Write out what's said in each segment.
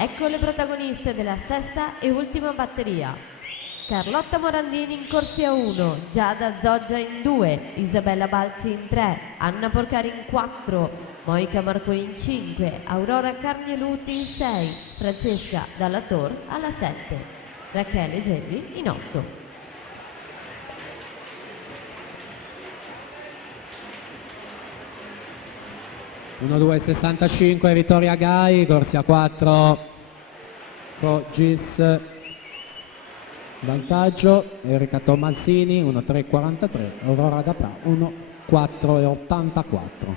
Ecco le protagoniste della sesta e ultima batteria. Carlotta Morandini in corsia 1, Giada Zoggia in 2, Isabella Balzi in 3, Anna Porcari in 4, Moica Marconi in 5, Aurora Carnieluti in 6, Francesca Dalla Tor alla 7, Rachele Gelli in 8. Uno 2,65 Vittoria Gai, corsia 4 Gis vantaggio, Erika Tommasini 1,343, Aurora Dapra 1,484.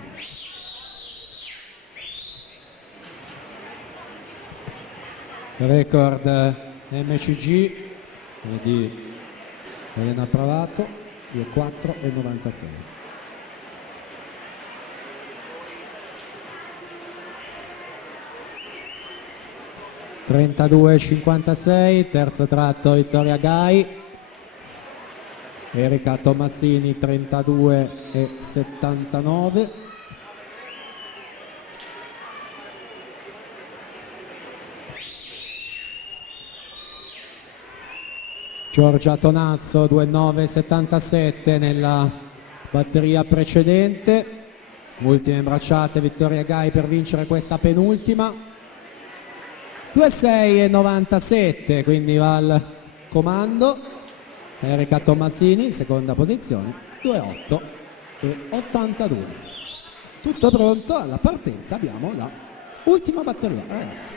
Record MCG di Elena Pravato 2,4,96. (32,56) terzo tratto Vittoria Gai, Erika Tommasini 32,79. Giorgia Tonazzo 2,977 nella batteria precedente. Ultime imbracciate Vittoria Gai per vincere questa penultima. 2,6,97, quindi va al comando Erika Tommasini, seconda posizione, 2,8,82. Tutto pronto, alla partenza abbiamo la ultima batteria, ragazzi.